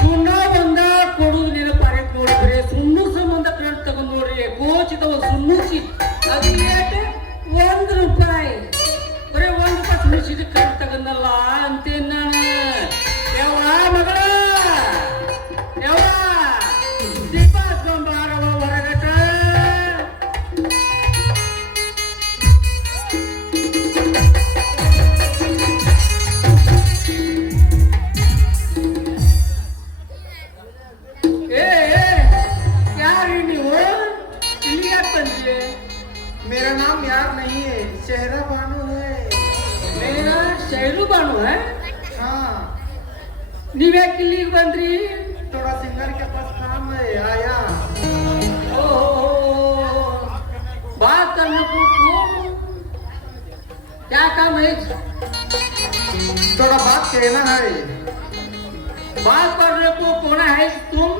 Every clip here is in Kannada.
ಸುಣ್ಣ ಬಂದ ಕೊಡುದು ನೆನಪಾರೆ ನೋಡಿದ್ರೆ ಸುಣ್ಣು ಸಂಬಂಧ ಕರೆಂಟ್ ತಗೊಂಡ್ ನೋಡ್ರಿ ಗೋಚಿತವ ಸುಣ್ಣುಸಿ ಅದು ರೇಟ್ ₹1 ಬರೀ ₹1 ಸುಣ್ಣುಸಿದ ಕರೆಂಟ್ ತಗೊಂಡಲ್ಲ ಅಂತೇನ್ ನಾನು ಯಾವ ಮಗಳ ಯಾವ ದೀಪ ಹಚ್ಕೊಂಬಾರವ ಹೊರಗಟ मेरा नाम यार नहीं है, शहरा बानू है। मेरा शहरू बानू है? हाँ। नीवे किल्ली बंद्री? थोड़ा सिंगर के पास काम है, आया। बात करने को क्या काम है? थोड़ा बात कहना है। बात करने को कौन है तुम?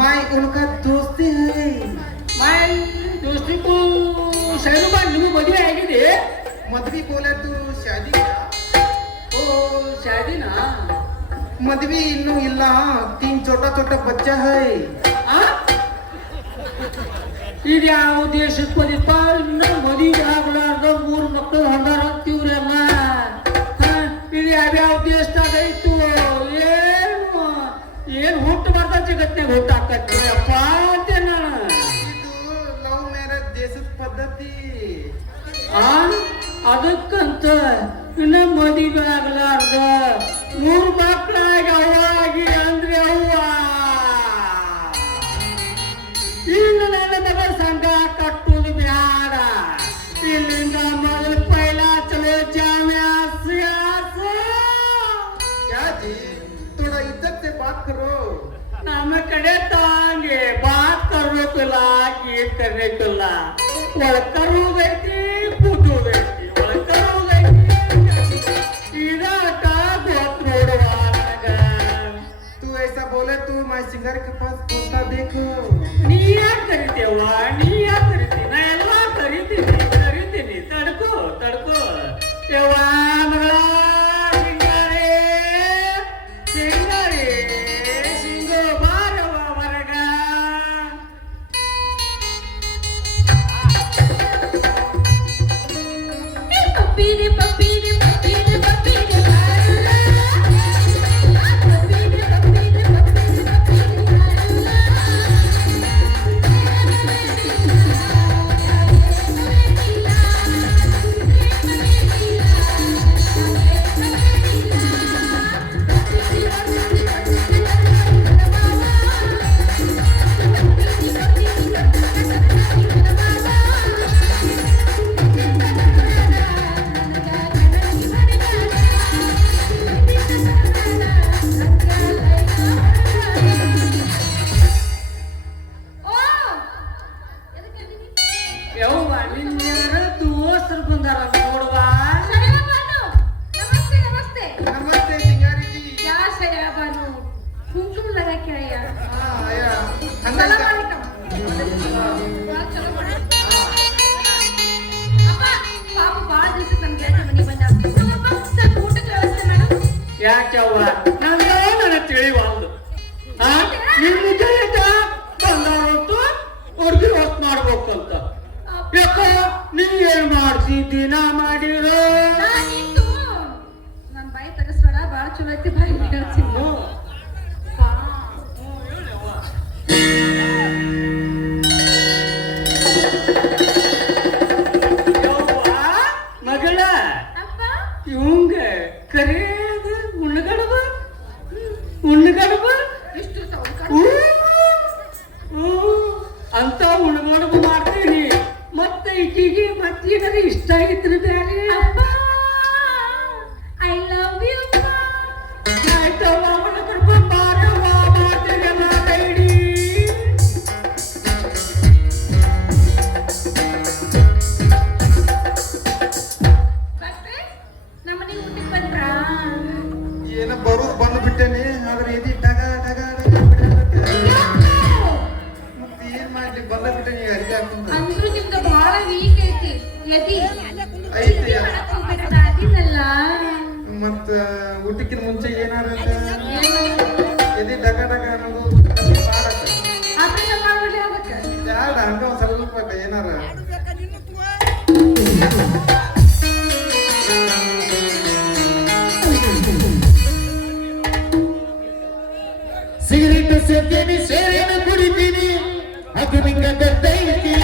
मैं उनका दोस्ती है। मैं दोस्ती को शहरों का निम्न मधुए है कि दे मधवी बोले तू शादी क्या? ओ शादी ना मधवी इन्नू इल्ला 3 छोटा छोटा बच्चा है। हाँ ಇದು ಯಾವ ದೇಶಕ್ಕೆ ಬಂದಿಪ್ಪ ಮದುವೆ ಆಗ್ಲಾರ್ದ 3 ಮಕ್ಕಳು ಹೊಂದಾರ ಅಂತೀವ್ರಲ್ಲ ಇದು ಯಾವ್ಯಾವ ದೇಶದಾಗ ಐತು ಏನು ಹುಟ್ಟು ಬರ್ದ ಜಗತ್ನಾಗ ಹುಟ್ಟಾಕತ್ತಿ ಅಪ್ಪ ಅಂತೆ ನಾನು ಲವ್ ಮ್ಯಾರೇಜ್ ದೇಶದ ಪದ್ಧತಿ ಅದಕ್ಕಂತ ಇನ್ನ ಮದುವೆ ಆಗ್ಲಾರ್ದ 3 ಮಕ್ಕಳಾಗಿ ಅವಾಗಿ ಅಂದ್ರೆ ಅವ್ವ ಇನ್ನು ನನ್ನ ಮಗಳ ಸಂಘ ಕಟ್ಟುವುದು ಬ್ಯಾಡ ಇಲ್ಲಿಂದ ಮೊದಲು ಪೈಲ ಚಲೋ ಜಾಮ್ಯಾಸ क्या जी थोड़ा इज्जत से बात करो। ನಮ್ಮ ಕಡೆ ತಾಂಗೆ ಬಾತ್ ಕರ್ಬೇಕಲ್ಲ ಗೀತ್ ಕರ್ಬೇಕಲ್ಲ ಒಳಕರುವುದೈತಿ ಕೂದುವುದೈತಿ ಒಳಕರುವುದೈತಿ ಇದಾಟ ಗೊತ್ತು ನೋಡುವ ನನಗ तू ऐसा बोले तू मैं सिंगर के पास पूछता देखो। ನೀ ಯಾಕೆ ಕರಿತೇವ ನೀ ಯಾಕೆ ಕರಿತಿ ನಾ ಎಲ್ಲ ಕರಿತೀನಿ ತಡ್ಕೋ ಯವ್ವ ಮಗಳ ಸಿಂಗಾರಿ ಸಿಂಗೋ ಬಾರವ ಹೊರಗ ಪಪ್ಪೀರಿ ಪಪ್ಪೀರಿ ಪಪ್ಪೀರಿ ಪಪ್ಪೀರಿ ಪಪ್ಪೀರಿ ಪಪ್ಪೀರಿ ಬಂದಾರ ನೋಡುವಾ. ಶಯನಬಾನು ನಮಸ್ತೆ ನಮಸ್ತೆ ನಮಸ್ತೆ ಸಿಂಗಾರಿಜಿ. ಯಾ ಶಯನಬಾನು ಕುಂಕುಮ ಲगा क्या यार ಹಾ ಆಯಾ ಸಲಾಮ್ ಅಲೈಕುಂ ಬಾಳ್ ಚಲೋ ಮಾಡಿ ಅಪ್ಪ ಪಾಪ ಬಾಳ ದಿವಸ ನಮ್ಮ ಗೆಳತಿ ಮನೆಗೆ ಬಂದ ನಮ್ಮಪ್ಪ ಸ್ವಲ್ಪ ಊಟಕ್ಕೆ ವ್ಯವಸ್ಥೆ ಮಾಡು. ಯಾಕ್ಯವ್ವ ನನ್ನ ತಿಳಿವಲ್ದು. ನಿಮ್ಮ ಜಯಕ ಬಂದಾರತ್ತು ಅವ್ರಿಗೆ ಹೊತ್ತು ಮಾಡ್ಬೇಕಂತ. ಯಾಕ ನೀ ಏನ್ ಮಾಡ್ಸಿ ದಿನ ಮಾಡಿರೋ ನಾನಿತ್ತು ನನ್ನ ಬಾಯಿ ತಗಸ್ಬೇಡ ಬಾಳ ಚಲೋ ಐತಿ ಬಾಯಿ ಹೇಳ್ತೀನಿ. ಮಗಳ ಅಪ್ಪ ಇವಂಗ ಕರೆಯದ ಉಣ್ಣಗಡಬ ಉಣ್ಣಗಡಬ ಇಷ್ಟು ಸೌಂಡ್ ಅಂತ ಉಣ್ಣಗಡಬ ಮಾಡ್ತೀನಿ. ಮತ್ತೆ ಈಕಿಗೆ ಮತ್ತೀಗದ ಇಷ್ಟ ಆಗಿತ್ತು ಬ್ಯಾರೆ. ಅಪ್ಪ ಐ ಲವ್ ಯು ಆಯ್ತವ್ವ ಉಣ್ಣಗಡಬ ಬಾರವ್ವ ಮಾಡ್ತೀರಲ್ಲ ಕೈಡಿ. ಮತ್ತೆ ನಮ್ಮನೆಗೆ ಊಟಕ್ಕೆ ಬಂದ್ರಾ? ಏನ ಬರೋದು ಬಂದು ಬಿಟ್ಟೇನೆ. ಆದ್ರೆ ಇದು ಡಗ ಡಗ ಡಗ ಬಿಡಕ್ಕೆ. ಮತ್ತೆ ಏನ್ ಮಾಡ್ಲಿ ಬಂದ ಬಿಟ್ಟೇನೆ. ಅರ್ಜಿ ಹಾಕೊಂಡ ಅಂದ್ರೂ ನಿಮ್ದು ಬಹಳ ವೀಕ್ ಐತಿ ಯದಿ ಐತಿ. ಮಾಡಕ್ ಹೋಗ್ಬೇಕಲ್ಲ ಅದಿನಲ್ಲ ಮತ್ತ ಊಟಕ್ಕಿನ ಮುಂಚೆ ಏನಾರ ಎದೆ ಡಗ ಡಗ ಅನ್ನೋದು ಮಾಡಕ್ಕ ಆಪರೇಷನ್ ಮಾಡ್ಬಿಡ್ಲಿ ಅದಕ್ಕೆ ಯಾಡ ಹಂಗ ಒಂದ್ ಸ್ವಲ್ಪ ಏನಾರ ಸಿಗರೇಟ್ ಸೇರ್ತೀನಿ ಸೇರೇನು ಕುಡಿತೀನಿ ಅದು ನಿಂಗ ಗೊತ್ತೈತಿ.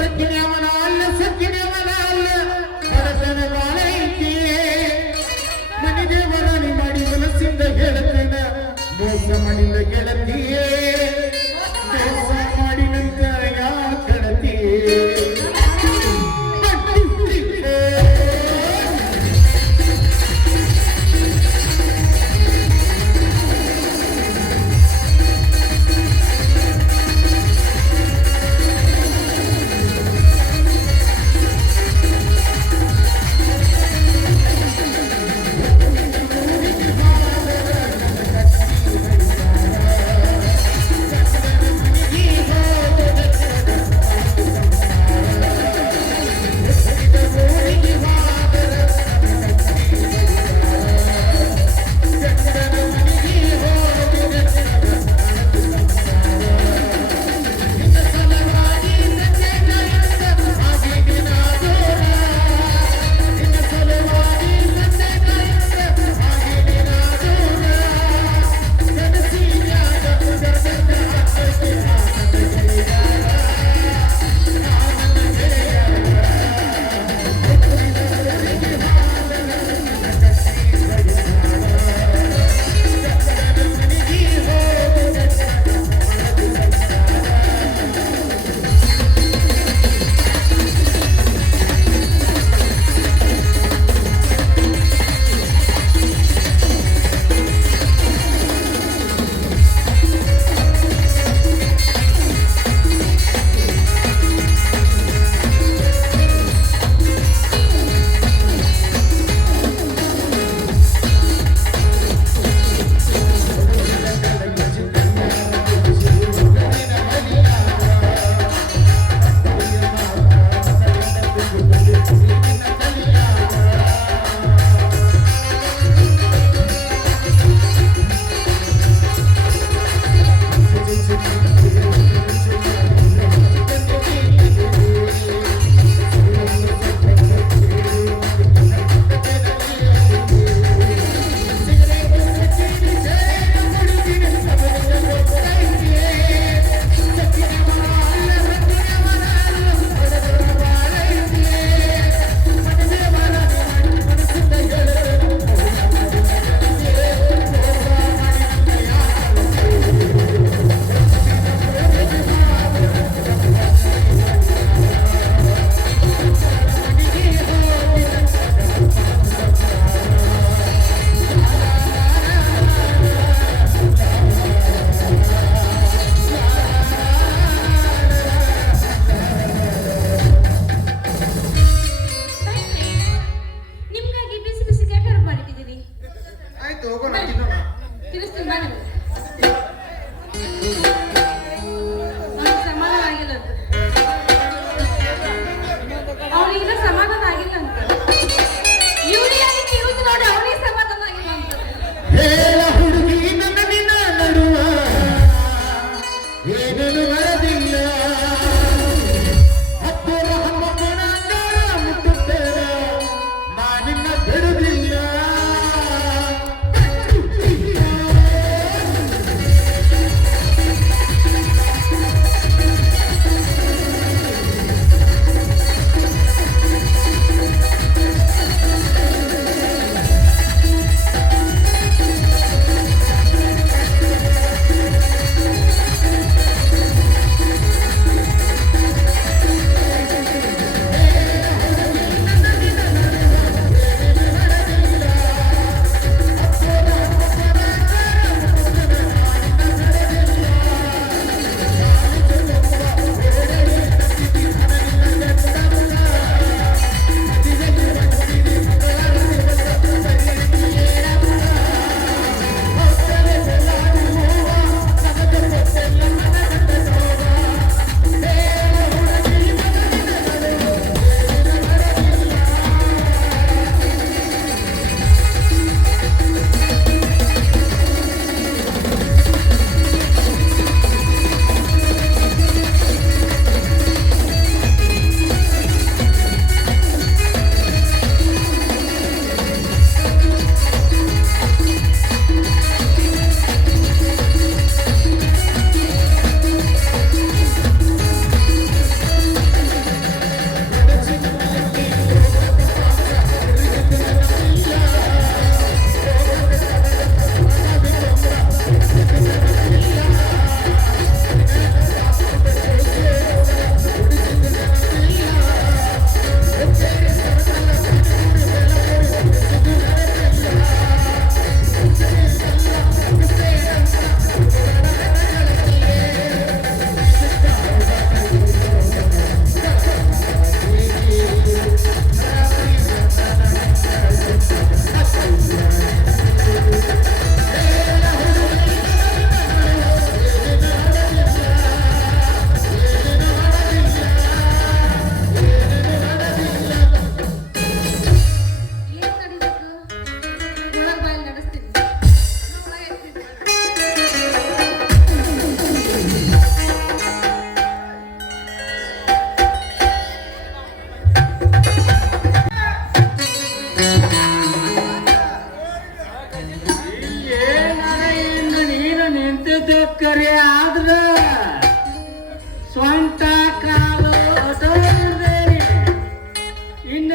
ರಕ್ಕಿನವನ ಅಲ್ಲ ಸಕ್ಕಿನವನ ಅಲ್ಲ ಹೊರತನ ಬಾಳ ಐತಿ. ಮನಿದೇವರ ನೀ ಮಾಡಿ ಮನಸ್ಸಿಂದ ಹೇಳ್ತೇನ ಮೋಸ ಮಾಡಿದ ಗೆಳತಿಯೇ ಮೋಸ ಮಾಡಿನಂತ ಯಾರ ಕಳತಿಯೇ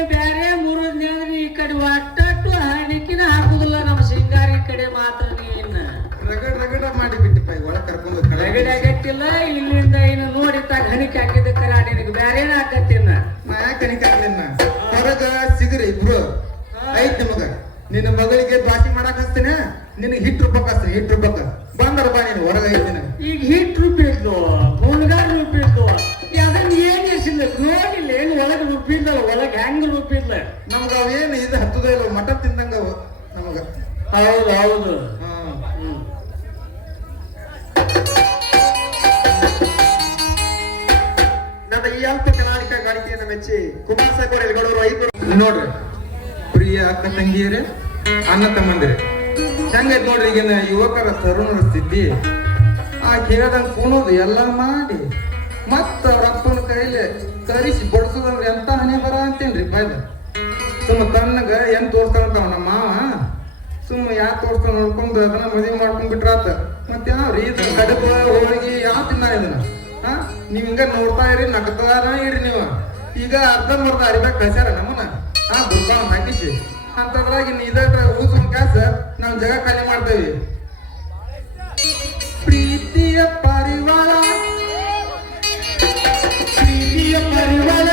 ಇನ್ನು ಬೇರೆ ಮುರಿದ್ನಿ ಅಂದ್ರೆ ಈ ಕಡೆ ಒಟ್ಟಟ್ಟು ಹಣಿಕಿನ ಹಾಕುದಿಲ್ಲ ನಮ್ಮ ಸಿಂಗಾರಿ ಕಡೆ ಮಾತ್ರ ನೀನ್ ರಗಡ ಮಾಡಿ ಬಿಟ್ಟಿಪ್ಪ ಈಗ ಒಳಗೆ ಕರ್ಕೊಂಡು ರಗಡಾಗಟ್ಟಿಲ್ಲ ಇಲ್ಲಿಂದ ಇನ್ನು ನೋಡಿ ತಾಗ ಹಣಿಕೆ ಹಾಕಿದ ಕರ ನಿನಗೆ ಬೇರೆ ಹಾಕತ್ತಿನ ನಾ ಯಾಕೆ ಕಣಿಕೆ ಹಾಕ್ಲಿನ್ನ ಹೊರಗ ಸಿಗ್ರಿ ಇಬ್ರು ಐತ್ ನಿಮಗ ನಿನ್ನ ಮಗಳಿಗೆ ದ್ವಾಸಿ ಮಾಡಕ್ ಹಚ್ತೇನೆ ನಿನಗೆ ಹಿಟ್ಟು ರುಬ್ಬಕ್ ಹಚ್ತೇನೆ ಹಿಟ್ಟು ರುಬ್ಬಕ್ ಬಂದರ ಬಾ ನೀನು ಹೊರಗ ಐತಿನ ಈಗ ಹಿಟ್ ರುಬ್ಬಿದ್ಲು ಗುಣಗಾರ ರುಬ್ಬಿದ್ಲು ಅದನ್ನ ಏನ್ ಎಸಿಲ್ಲ ನೋಡಿಲ್ಲ ಏನು ಒಳಗೆ ರುಬ್ಬಿದ್ದಲ್ಲ ಒಳಗೆ ಹೆಂಗ್ ರುಬ್ಬಿದ್ಲ ನಮ್ಗ ಅವೇನು ಇದು ಹತ್ತದ ಇಲ್ಲ ಮಟ ತಿಂದಂಗ ಅವು ನಮಗ ಹೌದು ಹೌದು ನನ್ನ ಈ ಅಲ್ಪ ಕರ್ನಾಟಕ ಗಾಡಿಕೆಯನ್ನು ಮೆಚ್ಚಿ ಕುಮಾರ್ ಸಾಕೋರ್ ಎಲ್ಗಡೋರು ಐದು ನೋಡ್ರಿ ಪ್ರಿಯ ಅಕ್ಕ ತಂಗಿಯರೇ ಅಣ್ಣ ತಮ್ಮಂದಿರೇ ಹೆಂಗೈತ್ ನೋಡ್ರಿ ಈಗಿನ ಯುವಕರ ತರುಣರ ಸ್ಥಿತಿ ಆ ಕೇಳ್ದಂಗ ಕುಣೋದು ಎಲ್ಲ ಮಾಡಿ ಮತ್ತ ಅವ್ರ ಅಪ್ಪನ ಕೈಲಿ ಕರಿಸಿ ಬಡಿಸೋದಂದ್ರೆ ಎಂತ ಹಣೆ ಬರ ಅಂತೇನ್ರಿ ಬಾಯ್ದ ಸುಮ್ಮ ತನ್ನಗ ಏನ್ ತೋರ್ಸ್ತಾನಂತಾವ ನಮ್ಮ ಮಾವ ಸುಮ್ಮ ಯಾಕೆ ತೋರ್ಸ್ತಾನ ನೋಡ್ಕೊಂಡು ಅದನ್ನ ಮದುವೆ ಮಾಡ್ಕೊಂಡ್ ಬಿಟ್ರಾತ ಮತ್ತೆ ಯಾವ್ರಿ ಕಡಬ ಹೋಳಿಗೆ ಯಾವ ತಿನ್ನ ಇದನ್ನ ಹಾ ನೀವ್ ಹಿಂಗ ನೋಡ್ತಾ ಇರಿ ನಗ್ತಾರ ಇರಿ ನೀವು ಈಗ ಅರ್ಧಂಬರ್ಧ ಅರಿಬೇಕು ಕಳ್ಸ್ಯಾರ ನಮ್ಮನ್ನ ದುರ್ಬಾಣ ಹಾಕಿಸಿ ಅಂತದ್ರಾಗ ಇನ್ನು ಇದ ಊಸೊಂದ್ ಕಾಸ ನಾವು ಜಗ ಖಾಲಿ ಮಾಡ್ತೇವಿ ಪ್ರೀತಿಯ ಪರಿವಾರ ಪ್ರೀತಿಯ ಪರಿವಾರ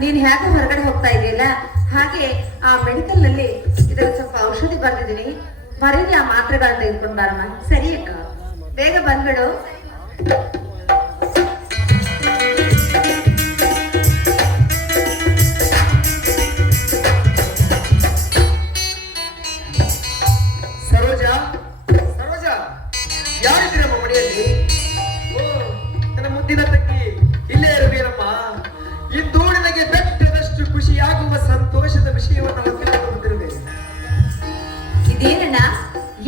ನೀನ್ ಹೇಗೆ ಹೊರಗಡೆ ಹೋಗ್ತಾ ಇದೆಯಲ್ಲ ಹಾಗೆ ಆ ಮೆಡಿಕಲ್ ನಲ್ಲಿ ಇದರ ಸ್ವಲ್ಪ ಔಷಧಿ ಬರ್ತಿದ್ದೀನಿ ಬರೀನಿ ಆ ಮಾತ್ರೆಗಳನ್ನ ತೆಗೆದುಕೊಂಡು ಬಾರಮ್ಮ ಸರಿ ಅಕ್ಕ ಬೇಗ ಬಂದ್ಬಿಡು ಸರೋಜಾ ಸರೋಜಾ ಯಾರಿದ್ದೀರಮ್ಮ ಮನೆಯಲ್ಲಿ ಓ ನನ್ನ ಮುದ್ದಿನ ತಂಗಿ ಇಲ್ಲೇ ಇರಬೇರಮ್ಮ ಇಂದು ನನಗೆ ಬೆಟ್ಟದಷ್ಟು ಖುಷಿಯಾಗುವ ಸಂತೋಷದ ವಿಷಯವನ್ನು ತಿಳಿದುಕೊಂಡಿರುವೆ ಇದೇನಣ್ಣ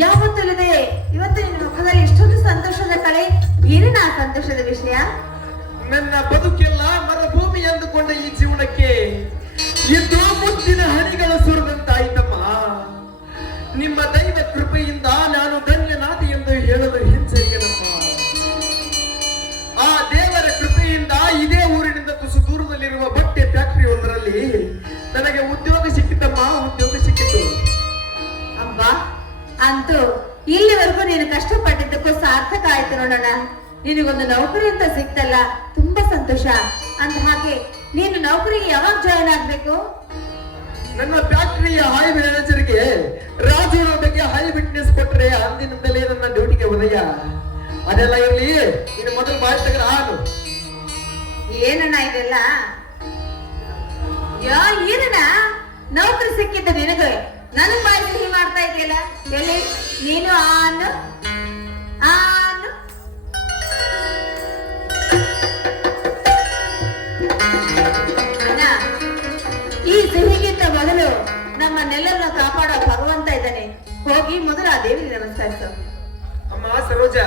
ಯಾವತ್ತಲ್ಲದೆ ಇವತ್ತು ನಿನ್ನ ಮುಖದಲ್ಲಿ ಎಷ್ಟೊಂದು ಸಂತೋಷದ ಕಳೆ ಏನಣ್ಣ ಆ ಸಂತೋಷದ ವಿಷಯ ನನ್ನ ಬದುಕೆಲ್ಲ ಮರುಭೂಮಿ ಎಂದುಕೊಂಡ ಈ ಜೀವನಕ್ಕೆ ಇಂದು ಮುದ್ದಿನ ಹನಿಗಳ ಸುರಿದಂತಾಯ್ತಮ್ಮ ನಿಮ್ಮ ದೈವ ಕೃಪೆಯಿಂದ ನಾನು ಧನ್ಯನಾದೆ ಎಂದು ಹೇಳಲು ಹಿಂಸರಿಯನಮ್ಮ ಆ ದೇವರ ಕೃಪೆಯಿಂದ ಇದೇ ಊರಿನಿಂದ ತುಸು ದೂರದಲ್ಲಿರುವ ಬಟ್ಟೆ ಫ್ಯಾಕ್ಟರಿ ಒಂದರಲ್ಲಿ ನನಗೆ ಉದ್ಯೋಗ ಸಿಕ್ಕಿತಮ್ಮ ಉದ್ಯೋಗ ಸಿಕ್ಕಿತು ಅಬ್ಬಾ ಅಂತೂ ಇಲ್ಲಿವರೆಗೂ ನೀನು ಕಷ್ಟಪಟ್ಟಿದ್ದಕ್ಕೂ ಸಾರ್ಥಕ ಆಯ್ತು ನೋಡೋಣ ನಿನಗೊಂದು ನೌಕರಿ ಅಂತ ಸಿಕ್ತಲ್ಲ ತುಂಬಾ ಸಂತೋಷ ಅಂದ ಹಾಗೆ ನೀನು ನೌಕರಿಗೆ ಯಾವಾಗ ಜಾಯಿನ್ ಆಗ್ಬೇಕು ನನ್ನ ಫ್ಯಾಕ್ಟರಿಯ ಹೈ ಮ್ಯಾನೇಜರ್ಗೆ ರಾಜು ಬಗ್ಗೆ ಹೈ ವಿಟ್ನೆಸ್ ಕೊಟ್ರೆ ಅಂದಿನಿಂದಲೇ ನನ್ನ ಡ್ಯೂಟಿಗೆ ಉದಯ ಅದೆಲ್ಲ ಇರ್ಲಿ ಇನ್ನು ಮೊದಲು ಬಾಯಿ ತೆಗೆದ ಹಾಲು ಏನಣ್ಣ ಇದೆಲ್ಲ ಏನಣ್ಣ ನೌಕರಿ ಸಿಕ್ಕಿದ್ದ ನಿನಗೆ ನನ್ನ ಬಾಯಿ ಸಿಹಿ ಮಾಡ್ತಾ ಇದೆಯಲ್ಲ ಎಲ್ಲಿ ನೀನು ಆನು ಆನು ಅಣ್ಣ ಈ ಸಿಹಿಗಿಂತ ಮೊದಲು ನಮ್ಮನ್ನೆಲ್ಲರನ್ನ ಕಾಪಾಡೋ ಭಗವಂತ ಇದ್ದಾನೆ ಹೋಗಿ ಮೊದಲು ಆ ದೇವರಿಗೆ ನಮಸ್ಕರಿಸು ಅಮ್ಮ ಸರೋಜಾ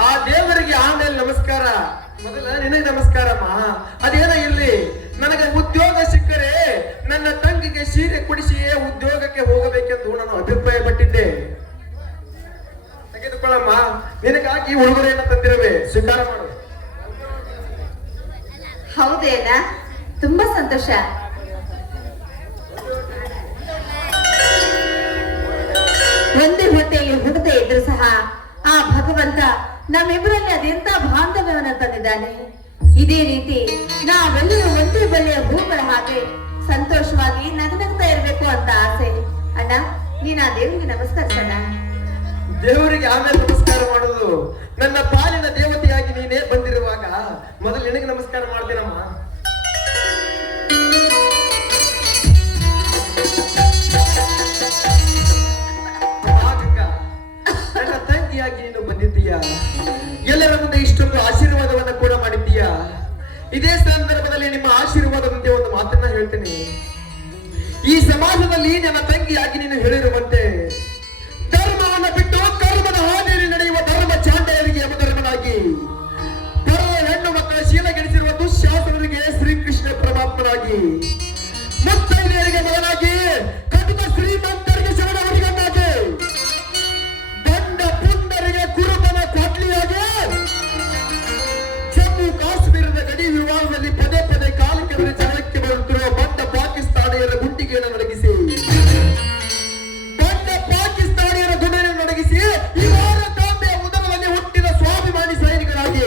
ಆ ದೇವರಿಗೆ ಆಮೇಲೆ ನಮಸ್ಕಾರ ಮೊದಲ ನಿನಗೆ ನಮಸ್ಕಾರಮ್ಮ ಅದೇನ ಇರ್ಲಿ ನನಗೆ ಉದ್ಯೋಗ ಸಿಕ್ಕರೆ ನನ್ನ ತಂಗಿಗೆ ಸೀರೆ ಕೊಡಿಸಿಯೇ ಉದ್ಯೋಗಕ್ಕೆ ಹೋಗಬೇಕೆಂದು ನಾನು ಅಭಿಪ್ರಾಯ ಪಟ್ಟಿದ್ದೆ ತೆಗೆದುಕೊಳ್ಳಮ್ಮ ನಿನಗಾಗಿ ಉಡುಗೊರೆಯನ್ನು ತಂದಿರುವೆ ಸ್ವೀಕಾರ ಮಾಡು ಹೌದೇನ ತುಂಬಾ ಸಂತೋಷ ಒಂದೇ ಹೊಟ್ಟೆಯಲ್ಲಿ ಹುಟ್ಟದೆ ಇದ್ರು ಸಹ ಆ ಭಗವಂತ ನಮ್ಮಿಬ್ಬರಲ್ಲಿ ಅದೆಂತ ಬಾಂಧವ್ಯವನ್ನ ತಂದಿದ್ದಾನೆ. ಇದೇ ರೀತಿ ನಾವೆಲ್ಲರೂ ಒಂದೇ ಬಳ್ಳಿಯ ಹೂಗಳ ಹಾಗೆ ಸಂತೋಷವಾಗಿ ನಗನಗ್ತಾ ಇರ್ಬೇಕು ಅಂತ ಆಸೆ. ಅಣ್ಣ, ನೀನ್ ಆ ದೇವರಿಗೆ ನಮಸ್ಕರಿಸೋಣ. ದೇವರಿಗೆ ಆಮೇಲೆ ನಮಸ್ಕಾರ ಮಾಡೋದು. ನನ್ನ ಪಾಲಿನ ದೇವತೆಯಾಗಿ ನೀನೇ ಬಂದಿರುವಾಗ ಮೊದಲು ನಿನಗೆ ನಮಸ್ಕಾರ ಮಾಡ್ತೀನಮ್ಮ. ನನ್ನ ತಂಗಿಯಾಗಿ ನೀನು ಬಂದಿದ್ದೀಯಾ, ಎಲ್ಲರ ಮುಂದೆ ಇಷ್ಟೊಂದು ಆಶೀರ್ವಾದವನ್ನ ಕೂಡ ಮಾಡಿದ್ದೀಯಾ. ಇದೇ ಸಂದರ್ಭದಲ್ಲಿ ನಿಮ್ಮ ಆಶೀರ್ವಾದ ಮುಂದೆ ಒಂದು ಮಾತನ್ನ ಹೇಳ್ತೇನೆ. ಈ ಸಮಾಜದಲ್ಲಿ ನನ್ನ ತಂಗಿಯಾಗಿ ನೀನು ಹೇಳಿರುವಂತೆ ಧರ್ಮವನ್ನು ಬಿಟ್ಟು ಕರ್ಮದ ಹಾದಿಯಲ್ಲಿ ನಡೆಯುವ ಧರ್ಮ ಚಾಂಡಯರಿಗೆ ಯಮಧರ್ಮನಾಗಿ ಪರ ಹೆಣ್ಣು ಮಕ್ಕಳ ಶೀಲಗೆಡಿಸಿರುವ ದುಶ್ಯಾಸನರಿಗೆ ಶ್ರೀಕೃಷ್ಣ ಪರಮಾತ್ಮನಾಗಿ ಮುತ್ತೈದೆಯರಿಗೆ ಮಗನಾಗಿ ಕಟುಕ ಶ್ರೀಮಂತರಿಗೆ ಶರಣವರಿಗನ್ನಾಗಿ ಬಂಡ ಪುಂಡರಿಗೆ ಕುರುಬನ ಕೊಡ್ಲಿಯಾಗಿ ಜಮ್ಮು ಕಾಶ್ಮೀರದ ಗಡಿ ವಿವಾದದಲ್ಲಿ ಪದೇ ಪದೇ ಕಾಲು ಕೆಳಗೆ ಜಗಳಕ್ಕೆ ಬರುತ್ತಿರುವ ಬಂಡ ಪಾಕಿಸ್ತಾನಿಯರ ಗುಂಡಿಗೆಯನ್ನು ನಡಗಿಸಿ ಇವರ ತಾಂಬೆಯ ಉದರದಲ್ಲಿ ಹುಟ್ಟಿದ ಸ್ವಾಭಿಮಾನಿ ಸೈನಿಕರಾಗಿ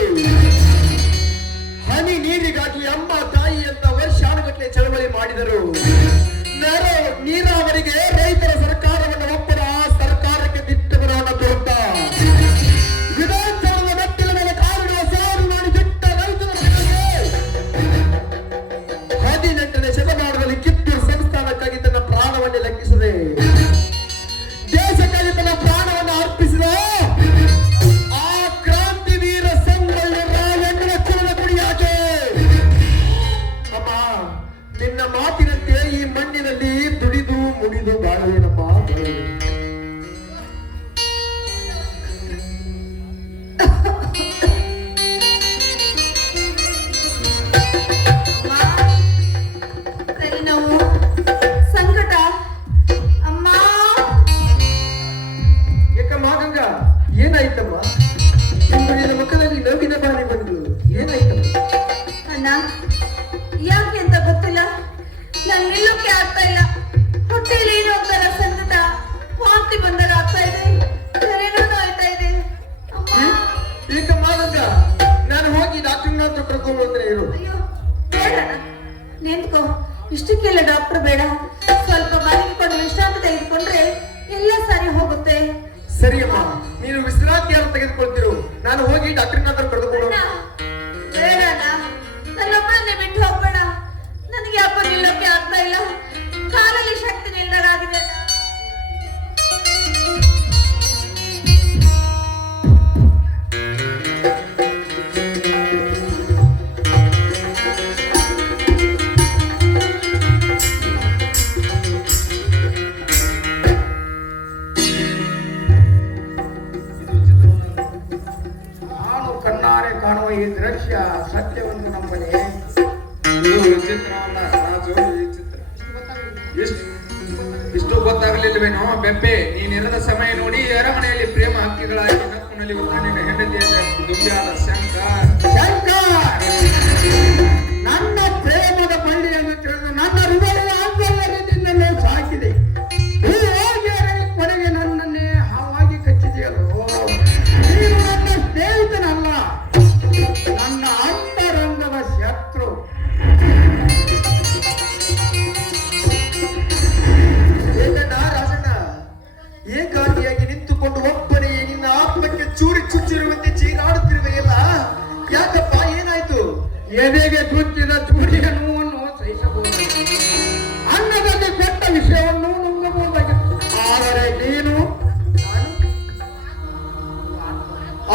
ಹನಿ ನೀರಿಗಾಗಿ ಅಮ್ಮ ತಾಯಿ ಅಂತ ವರ್ಷಾನುಗಟ್ಟಲೆ ಚಳವಳಿ ಮಾಡಿದರು. ನೀರಾವರಿಗೆ ರೈತರ ಸರ್ಕಾರವನ್ನು ಒಪ್ಪದ ಆ ಸರ್ಕಾರಕ್ಕೆ ದಿಟ್ಟವರನ್ನು ತೋರ್ತ ವಿಧಾನಸೌಧದ ಮೆಟ್ಟಿಲ ಮೇಲೆ ಕಾರಿಡುವ ಸ್ವಾಭಿಮಾನಿ ದಿಟ್ಟ ರೈತರ 18ನೇ ಶತಮಾನದಲ್ಲಿ ಕಿತ್ತೂರು ಸಂಸ್ಥಾನಕ್ಕಾಗಿ ತನ್ನ ಪ್ರಾಣವನ್ನೇ ಲೆಕ್ಕಿಸದೆ ದೇಶಕ್ಕಾಗಿ ತನ್ನ ಪ್ರಾಣವನ್ನು ಅರ್ಪಿಸಿದ ಆ ಕ್ರಾಂತಿವೀರ ಸಂಗೊಳ್ಳಿ ರಾಯಣ್ಣನ ಕುಲದ ಕುಡಿಯಾಕೆ ಅಮ್ಮ, ನಿನ್ನ ಮಾತಿನಂತೆ ಈ ಮಣ್ಣಿನಲ್ಲಿ ದುಡಿದು ಮುಡಿದು ಬಾಳುವೇನಪ್ಪ. ತಲೆನೋವು, ಸಂಕಟ. ಅಮ್ಮ, ಯಾಕಮ್ಮ ಗಂಗಾ, ಏನಾಯ್ತಮ್ಮ? ನಿನ್ನ ಮುಖದಲ್ಲಿ ನೋವಿನ ಬಾರಿ ಬಂದು ಏನಾಯ್ತಮ್ಮ? ಅಣ್ಣ, ಯಾಕೆ ಅಂತ ಗೊತ್ತಿಲ್ಲ, ನಾನು ನಿಲ್ಲೋಕೆ ಆಗ್ತಾ ಇಲ್ಲ. ಹೊಟ್ಟೆಯಲ್ಲಿ ಏನೋ ಒಂಥರ ಸಂಕಟ, ವಾಂತಿ ಬಂದಾಗ ಆಗ್ತಾ ಇದೆ, ತಲೆನೋವು ನೋಯ್ತಾ ಇದೆ. ಏಕಮ್ಮ ಗಂಗಾ, ನಾನು ಹೋಗಿ ಡಾಕ್ಟರ್ನ ಹತ್ರ ಕರ್ಕೊಂಡು ಬಂದ್ರೆ ಇರು. ಅಯ್ಯೋ ಬೇಡ, ನಿಂತ್ಕೋ. ಇಷ್ಟಕ್ಕೆಲ್ಲ ಡಾಕ್ಟರ್ ಬೇಡ, ಸ್ವಲ್ಪ ಮಲಗಿಕೊಂಡು ವಿಶ್ರಾಂತಿ ತೆಗೆದುಕೊಂಡ್ರೆ ಎಲ್ಲ ಸರಿ ಹೋಗುತ್ತೆ. ಸರಿಯಮ್ಮ, ನೀನು ವಿಶ್ರಾಂತಿಯನ್ನು ತೆಗೆದುಕೊಳ್ತಿರು, ನಾನು ಹೋಗಿ ಡಾಕ್ಟರ್ನ ಹತ್ರ ಕರೆದುಕೊಂಡು. ಬೇಡ ಅಣ್ಣ, ನನ್ನೊಬ್ಬಳನ್ನೇ ಬಿಟ್ಟು ಹೋಗ್ಬೇಡ. ನನಗೆ ಯಾಕೋ ನಿಲ್ಲೋಕೆ ಆಗ್ತಾ ಇಲ್ಲ, ಕಾಲಲ್ಲಿ ಶಕ್ತಿ ನಿಲ್ಲದಾಗಿದೆ. ನಾನು ಕಣ್ಣಾರೆ ಕಾಣುವ ಈ ದೃಶ್ಯ ಸತ್ಯವಂತ ನಂಬನೆ. ವಿಚಿತ್ರವಲ್ಲ ರಾಜು, ಇಷ್ಟು ಗೊತ್ತಾಗಲಿಲ್ಲವೇನೋ ಬೆಪ್ಪೆ? ನೀನಿರದ ಸಮಯ ನೋಡಿ ಅರಮನೆಯಲ್ಲಿ ಪ್ರೇಮ ಹಕ್ಕಿಗಳಾಗಿ ನಕ್ಕುನಲ್ಲಿ ನಿನ್ನ ಹೆಂಡತಿಯಾದ ದುಂಬ್ಯಾದ ಶಂಕರ್, ನನ್ನ ಪ್ರೇಮದ ಬಳ್ಳಿಯನ್ನು ತಿಳಿದು ನನ್ನ ಹೃದಯದ ಆಂದೋಲನದಿಂದಲೇ ಸಾಕಿದೆ. ಈ ಹೋಗಿಯರೆ ಕೊನೆಗೆ ನನ್ನನ್ನೇ ಹಾವಾಗಿ ಕಚ್ಚಿದೆಯಲ್ಲೋ. ನೀನು ನನ್ನ ಸ್ನೇಹಿತನಲ್ಲ, ನನ್ನ ಅಂತರಂಗದ ಶತ್ರು. ರಾಜಣ್ಣ, ಏಕಾಂಗಿಯಾಗಿ ನಿಂತುಕೊಂಡು ಒಬ್ಬನೇ ನಿನ್ನ ಆತ್ಮಕ್ಕೆ ಚೂರಿ ಚುಚ್ಚಿರುವಂತೆ ಚೀರಾಡುತ್ತಿರುವೆಯಲ್ಲ, ಯಾಕಪ್ಪ? ಏನಾಯ್ತು? ಎದೆಗೆ ಚುಚ್ಚಿದ ಚೂರಿಯ ನೋವನ್ನು ಸಹಿಸಬಹುದು, ಅನ್ನದಲ್ಲಿ ಕೊಟ್ಟ ವಿಷಯವನ್ನು ನುಂಗಬಹುದಾಗಿತ್ತು. ಆದರೆ ನೀನು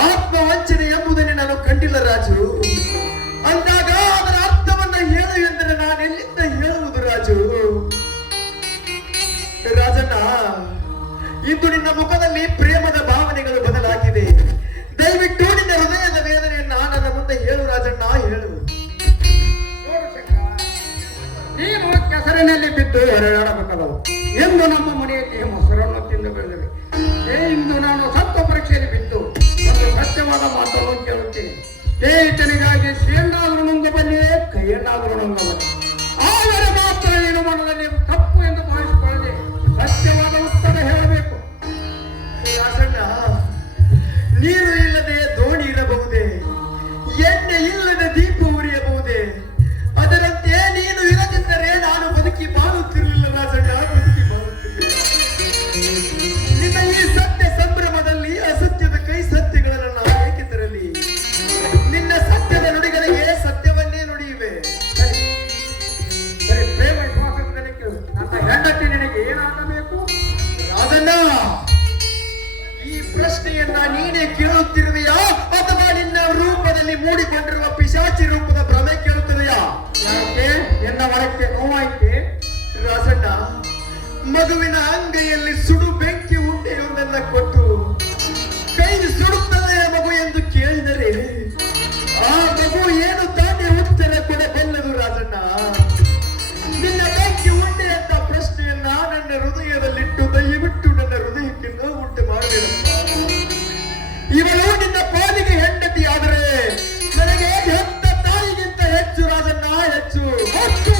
ಆತ್ಮವಂಚನೆ ಎಂಬುದನ್ನೇ ನಾನು ಕಂಡಿಲ್ಲ ರಾಜು. ಅಂದಾಗ ಅದರ ಅರ್ಥವನ್ನ ಹೇಳು ಎಂದರೆ ನಾನೆಲ್ಲಿಂದ ಹೇಳುವುದು ರಾಜು? ರಾಜಣ್ಣ, ಇಂದು ನಿನ್ನ ಮುಖದಲ್ಲಿ ಪ್ರೇಮದ ಭಾವನೆಗಳು ಬದಲಾಗಿದೆ. ದಯವಿಟ್ಟು ನಿನ್ನ ಹೃದಯದ ವೇದನೆಯನ್ನ ನನ್ನ ಮುಂದೆ ಹೇಳು ರಾಜಣ್ಣ, ಹೇಳು. ನೀನು ಕೆಸರಿನಲ್ಲಿ ಬಿದ್ದು ಹೊರಡಬೇಕಾದವು. ಎಂದು ನಮ್ಮ ಮನೆಯಲ್ಲಿ ಮೊಸರನ್ನು ತಿಂದು ಬೆಳೆದಿವೆ. ಇಂದು ನಾನು ಸತ್ವ ಪರೀಕ್ಷೆಯಲ್ಲಿ ಬಿದ್ದು ಒಂದು ಸತ್ಯವಾದ ಮಾತನ್ನು ಕೇಳುತ್ತೇನೆ. ಸ್ನೇಹಿತನಿಗಾಗಿ ಸೇನಾದರೂ ನುಂಗಬಲ್ಲೆ, ಕೈಯನ್ನಾದರೂ ನುಂಗಬಲ್ಲೆ. ಆದರೆ ಮಾತ್ರ ನೀನು ಮನದಲ್ಲಿ ತಪ್ಪು ಎಂದು ಭಾವಿಸಿಕೊಳ್ಳದೆ ಸತ್ಯವಾದ ಉತ್ತರ ಹೇಳಬೇಕು. ರಾಜಣ್ಣ, ನೀರು ಇಲ್ಲದೆ ದೋಣಿ ಪಿಶಾಚಿ ರೂಪದ ಭ್ರಮೆ ಕೇಳುತ್ತದೆಯಾ? ಯಾಕೆ ನಿನ್ನ ಒಳಕ್ಕೆ ನೋವಾಯ್ತೆ? ರಾಜಣ್ಣ, ಮಗುವಿನ ಅಂಗೈಯಲ್ಲಿ ಸುಡು ಬೆಂಕಿ ಉಂಡೆಯೊಂದನ್ನ ಕೊಟ್ಟು ಕೈ ಸುಡುತ್ತದೆ ಮಗು ಎಂದು ಕೇಳಿದರೆ ಆ ಮಗು ಏನು ತಾನೇ ಉತ್ತರ ಕೊಡಬಲ್ಲದು ರಾಜಣ್ಣ? ನಿನ್ನ ಬೆಂಕಿ ಉಂಡೆ ಅಂತ ಪ್ರಶ್ನೆಯನ್ನ ನನ್ನ ಹೃದಯದಲ್ಲಿಟ್ಟು ದಯವಿಟ್ಟು ನನ್ನ ಹೃದಯಕ್ಕೆ ನೋವು ಉಂಟು ಮಾಡಬೇಡಪ್ಪ. ಇವಳು ನಿನ್ನ ಪಾಲಿಗೆ ಹೆಂಡತಿ ಆದರೆ ನನಗೆ ಹೆತ್ತ ತಾಯಿಗಿಂತ ಹೆಚ್ಚು ರಾಜಣ್ಣ, ಹೆಚ್ಚು. ಹೊತ್ತು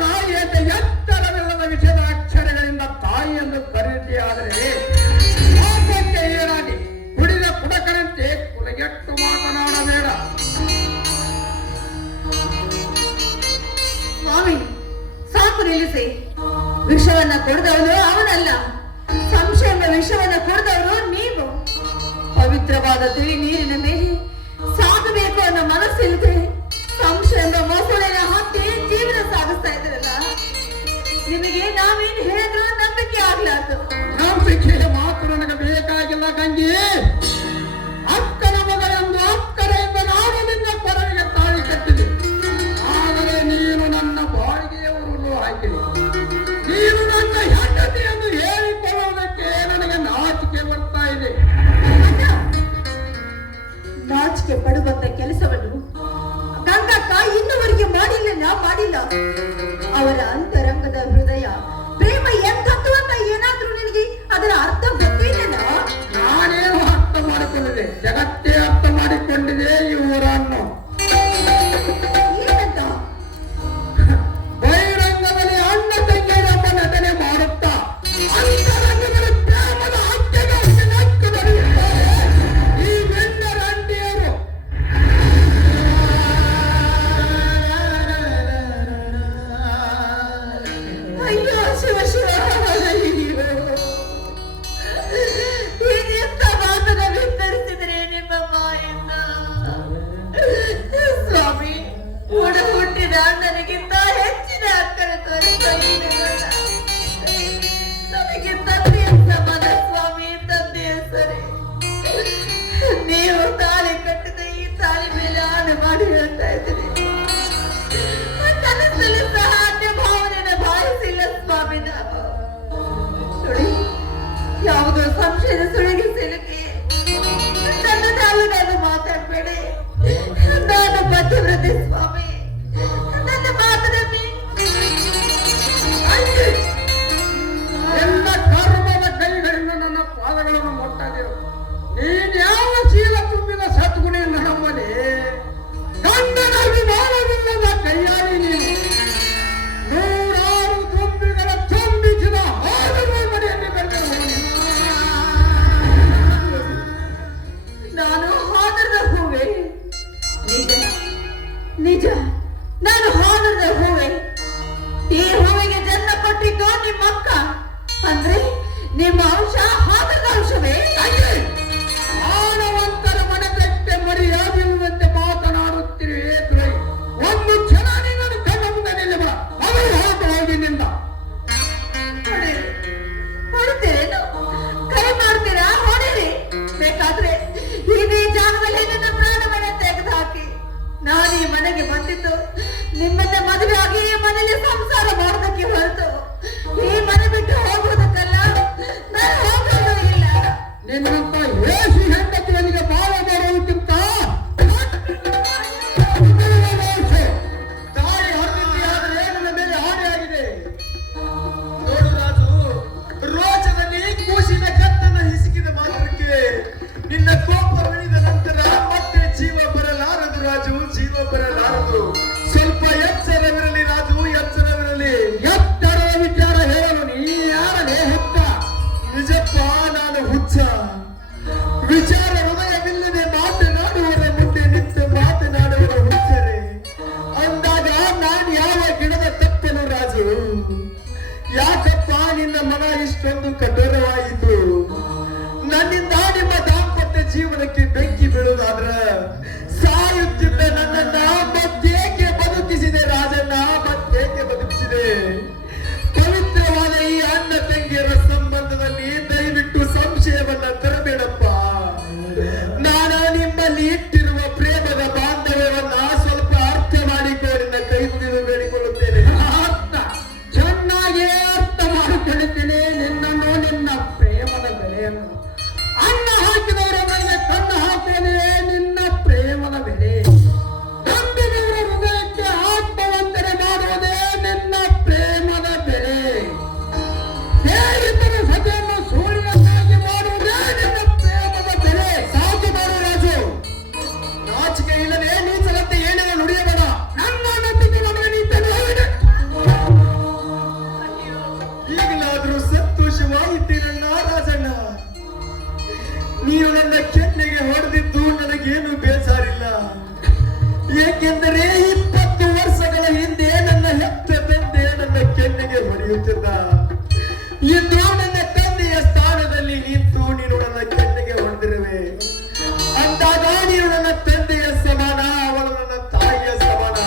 ನಾಯಿ ಅಂತ ಎತ್ತರವಿಲ್ಲದ ವಿಷಯದ ಅಕ್ಷರಗಳಿಂದ ತಾಯಿ ಎಂದು ಕರೆಯುತ್ತೆಯಾದರೆ ಪಾಪಕ್ಕೆ ಏನಾಗಿ ಕುಡಿದ ಕುಡಕರಂತೆ ಕುಲಗೆಟ್ಟು ಮಾತನಾಡಬೇಡ. ಸ್ವಾಮಿ, ಸಾಕು ನಿಲ್ಲಿಸಿ. ವಿಷವನ್ನ ಕೊಡದವನು ಅವನಲ್ಲ, ಸಂಶಯದ ವಿಷವನ್ನ ಕೊಡದವರು ನೀವು. ಪವಿತ್ರವಾದ ತಿಳಿ ನೀರಿನ ಮೇಲೆ ಸಾಗಬೇಕು ಅನ್ನೋ ಮನಸ್ಸಿಲ್ಲದೆ ಸಂಶಯದ ಮೊಸಳೆನ ಹಾಕಿ ಜೀವನ ಸಾಗಿಸ್ತಾ ಇದ್ರಲ್ಲ, ನಿಮಗೆ ನಾವೇನು ಹೇಳಿದ್ರು ನಂಬಿಕೆ ಆಗ್ಲಾರ್ದು. ನಂಬಿಕೆಯ ಮಾತು ನನಗೆ ಬೇಕಾಗಿಲ್ಲ ಗಂಗಿ. ಅಕ್ಕನ ಮಗಳೆಂದು ಅಕ್ಕರೆಯಿಂದ ನಾನು ನಿನ್ನ ಕೊರವಿಗೆ ತಾಳಿ ಕಟ್ಟಿದೆ. ಆದರೆ ನೀನು ನನ್ನ ಬಾಡಿಗೆಯವರನ್ನು ಹಾಕಿದೆ. ನೀನು ನನ್ನ ಹೆಂಡತಿಯನ್ನು ಹೇಳಿಕೊಳ್ಳುವುದಕ್ಕೆ ನನಗೆ ನಾಚಿಕೆ ಬರ್ತಾ ಇದೆ. ನಾಚಿಕೆ ಪಡುವಂತ ಕೆಲಸವನ್ನು ಗಂಗಕ್ಕ ಇನ್ನುವರೆಗೆ ಮಾಡಿಲ್ಲ. ಅವರ ಅಂತರಂಗದ ಹೃದಯ ಪ್ರೇಮ ಎಂಥದ್ದು ಅಂತ ಏನಾದ್ರೂ ನಿನಗೆ ಅದರ ಅರ್ಥ ಗೊತ್ತೇನ? ನಾನೇನು ಅರ್ಥ ಮಾಡಿಕೊಂಡಿದೆ? ಜಗತ್ತೇ ಅರ್ಥ ಮಾಡಿಕೊಂಡಿದೆ ಈ ಊರನ್ನು. ಏನಂತ? ಬಹಿರಂಗದಲ್ಲಿ ಅಣ್ಣ ತಂಗಿಯರೆಂಬ ನಟನೆ ಮಾಡುತ್ತಾ ಅಂತರಂಗದಲ್ಲಿ ಪ್ರೇಮದ ಹಕ್ಕಿಗೆ ನಕ್ಕು ನಡೆಯುತ್ತಾರೆ ಈ ಬೆಣ್ಣರಂಟಿಯರು. ಅಯ್ಯೋ ಶಿವ ಶಿವ, ಇದೆಂತ ಮಾತನ್ನ ವಿಸ್ತರಿಸಿದರೆ ನಿಮ್ಮ ಮಾಯನ್ನ. ಸ್ವಾಮಿ, ಒಡ ಹುಟ್ಟಿದ ಅಣ್ಣನಿಗಿಂತ ಹೆಚ್ಚಿನ ಅಕ್ಕನ ತೋರಿಸ್ತಾ ಇದ್ದೀರಲ್ಲ. ನನಗೆ ತಂದೆಯ ಸಮಾನ ಸ್ವಾಮಿ, ತಂದೆಯ ಸರಿ. ನೀವು ತಾಳಿ ಕಟ್ಟಿದ ಈ ತಾಳಿ ಮೇಲೆ ಆಣೆ ಮಾಡಿ ಹೇಳ್ತಾ ಇದ್ದೀರಿ. ಕನಸಲ್ಲಿ ಸಹ ಅನ್ಯ ಭಾವನೆನ ಭಾವಿಸಿಲ್ಲ ಸ್ವಾಮಿ ನಾನು. ನೋಡಿ, ಯಾವುದೋ ಸಂಶಯದ ಸುಳಿಗೆ ಸಿಲುಕಿ ನಾನು ಮಾತಾಡ್ಬೇಡಿ. ನಾನು ಮಧ್ಯವೃದ್ಧಿ ಸ್ವಾಮಿ, ನನ್ನ ಮಾತನಮ್ಮಿ. ಎಲ್ಲ ಕರ್ಮದ ಕೈಗಳಿಂದ ನನ್ನ ಪಾದಗಳನ್ನು ಮುಟ್ಟದಿರು. ನೀನ್ ಯಾವ ಶೀಲ ತುಂಬಿದ ಸದ್ಗುಣಿಯಿಂದ ನಮ್ಮಲ್ಲಿ ಗಂಡನ ಅಭಿಮಾನವಿಲ್ಲದ ಕೈಯಾಡಿ ನೀನು ನೂರಾರು ತುಂಬಿಗಳ ತುಂಬಿಸಿದ ಹಾಡುಗಳ ಮನೆಯಲ್ಲಿ ಬೆಳೆದವನು. ನಾನು ಹಾದರದ ಹೂವೆ, ನಿಜ ನಾನು ಹಾದರದ ಹೂವೆ. ಈ ಹೂವಿಗೆ ಜನ್ಮ ಕೊಟ್ಟಿದ್ದು ನಿಮ್ಮ ಅಕ್ಕ ಅಂದ್ರೆ ನಿಮ್ಮ ಅಂಶ ಹಾದರದ ಅಂಶವೇ. ಮಾನವಂತರ ಮನದಕ್ಕೆ ಮರಿಯಾಗಿರುವಂತೆ ಮಾತನಾಡುತ್ತಿರುವೆ ದ್ರೋಹಿ. ಒಂದು ಕ್ಷಣ ನೀನು ಕಣ್ಣ ಮುಂದೆ ನಿಲ್ಲಬೇಡ. ಮೊದಲು ಹೊರಟು ಹೋಗಿ ನಿಂದ. ಹೊಡಿತೀರೇನು? ಕೈ ಮಾಡ್ತೀರಾ? ಹೊಡಿರಿ. ಬೇಕಾದ್ರೆ ಇದೇ ಜಾಗದಲ್ಲಿ ನನ್ನ ಪ್ರಾಣವನ್ನ ತೆಗೆದು ಹಾಕಿ. ನಾನು ಈ ಮನೆಗೆ ಬಂದಿದ್ದು ನಿಮ್ಮನ್ನ ಮದುವೆ ಆಗಿ ಈ ಮನೇಲಿ ಸಂಸಾರ ಮಾಡೋದಕ್ಕೆ ಹೊರತು ಈ ಮನೆ ಬಿಟ್ಟು ಹೋಗುವುದಕ್ಕಲ್ಲ. ನಾನು ಹೋಗೋದು ಇಲ್ಲ. ನಿನ್ನಂತ ಏಸಿ ಹೆಂಡತಿಯನಿಗೆ ಬಾಳ ಬರುವುದಕ್ಕಿಂತ ತಾಳಿ ಹೊರದಿದೆಯಾದರೆ ನನ್ನ ಮೇಲೆ ಹಾನಿಯಾಗಿದೆ. ನೋಡು ರಾಜು, ರೋಚದಲ್ಲಿ ಕೂಸಿನ ಕತ್ತನ್ನು ಹಿಸುಕಿದ ಮಾತ್ರಕ್ಕೆ ನಿನ್ನ ಕೋಪ ಬೆಳೆದ ನಂತರ ಮತ್ತೆ ಜೀವ ಬರಲಾರದು ರಾಜು, ಜೀವ ಬರಲಾರದು. ಸ್ವಲ್ಪ ಎಚ್ಚರವಿರಲಿ ರಾಜು, ಎಚ್ಚರವಿರಲಿ. ಎತ್ತರದ ವಿಚಾರ ಹೇಳಲು ನೀ ಯಾರನೇ ಹುತ್ತ? ನಿಜಪ್ಪ, ನಾನು ಹುಚ್ಚ. ವಿಚಾರ ಹೃದಯವಿಲ್ಲದೆ ಮಾತನಾಡುವರ ಮುಂದೆ ನಿಂತು ಮಾತನಾಡುವರ ಹುಚ್ಚರೇ ಅಂದಾಗ ನಾನು ಯಾವ ಗಿಡದ ತಪ್ಪನು ರಾಜು? ಯಾಕಪ್ಪ ನಿನ್ನ ಮನ ಇಷ್ಟೊಂದು ಕಠೋರವಾಯಿತು? ನನ್ನಿಂದ ನಿಮ್ಮ ದಾಂಪತ್ಯ ಜೀವನಕ್ಕೆ ಬೆಂಕಿ ಬೀಳುವುದಾದ್ರ ಸಾಯುತ್ತಿದ್ದ ನನ್ನನ್ನ ಮತ್ತೇಕೆ ಬದುಕಿಸಿದೆ ರಾಜಣ್ಣ, ಮತ್ತೇಕೆ ಬದುಕಿಸಿದೆ? ಪವಿತ್ರವಾದ ಈ ಅಣ್ಣ ತಂಗಿಯರ ಸಂಬಂಧದಲ್ಲಿ ದಯವಿಟ್ಟು ಸಂಶಯವನ್ನ ತರಬೇಡಪ್ಪ. ನಾನು ನಿಮ್ಮಲ್ಲಿ ಇಟ್ಟಿರುವ ಬೆಲೆಯನ್ನು ಅನ್ನ ಹಾಕಿದವರ ಮೇಲೆ ಕಣ್ಣು ಹಾಕುವುದೇ ನಿನ್ನ ಪ್ರೇಮದ ಬೆಲೆ. ನಂಬಿದವರ ಹೃದಯಕ್ಕೆ ಆತ್ಮವಂತನೆ ಮಾಡುವುದೇ ನಿನ್ನ ಪ್ರೇಮದ ಬೆಲೆ. ಸೇರಿತರ ಸಭೆಯನ್ನು ಸೂರ್ಯನಾಗಿ ಮಾಡುವುದೇ ನಿನ್ನ ಪ್ರೇಮದ ಬೆಲೆ. ಸಾಕು ಮಾಡು ರಾಜು, ನಾಚಿಕೆ ಇಲ್ಲದೆ ನೀಚಲಂತೆ ಏನೇನೋ ನುಡಿಯಬೇಡ. ನನ್ನ ನಂಬಿಕೆ ನನಗೆ ನಿಂತನು ಹೋಗಿದೆ. ಈಗಲಾದ್ರೂ ಸಂತೋಷವಾಯಿತೀರಣ್ಣ ರಾಜಣ್ಣ. ನೀನು ನನ್ನ ಕೆನ್ನೆಗೆ ಹೊಡೆದಿದ್ದು ನನಗೇನು ಬೇಜಾರಿಲ್ಲ. ಏಕೆಂದರೆ 20 ವರ್ಷಗಳ ಹಿಂದೆ ನನ್ನ ಹೆತ್ತ ತಂದೆ ನನ್ನ ಕೆನ್ನೆಗೆ ಹೊಡೆಯುತ್ತಿದ್ದ. ಇಂದು ನನ್ನ ತಂದೆಯ ಸ್ಥಾನದಲ್ಲಿ ನಿಂತು ನೀನು ನನ್ನ ಕೆನ್ನೆಗೆ ಹೊಡೆದಿರುವೆ. ಅಂದಾಗ ನೀನು ನನ್ನ ತಂದೆಯ ಸಮಾನ, ಅವಳು ನನ್ನ ತಾಯಿಯ ಸಮಾನ.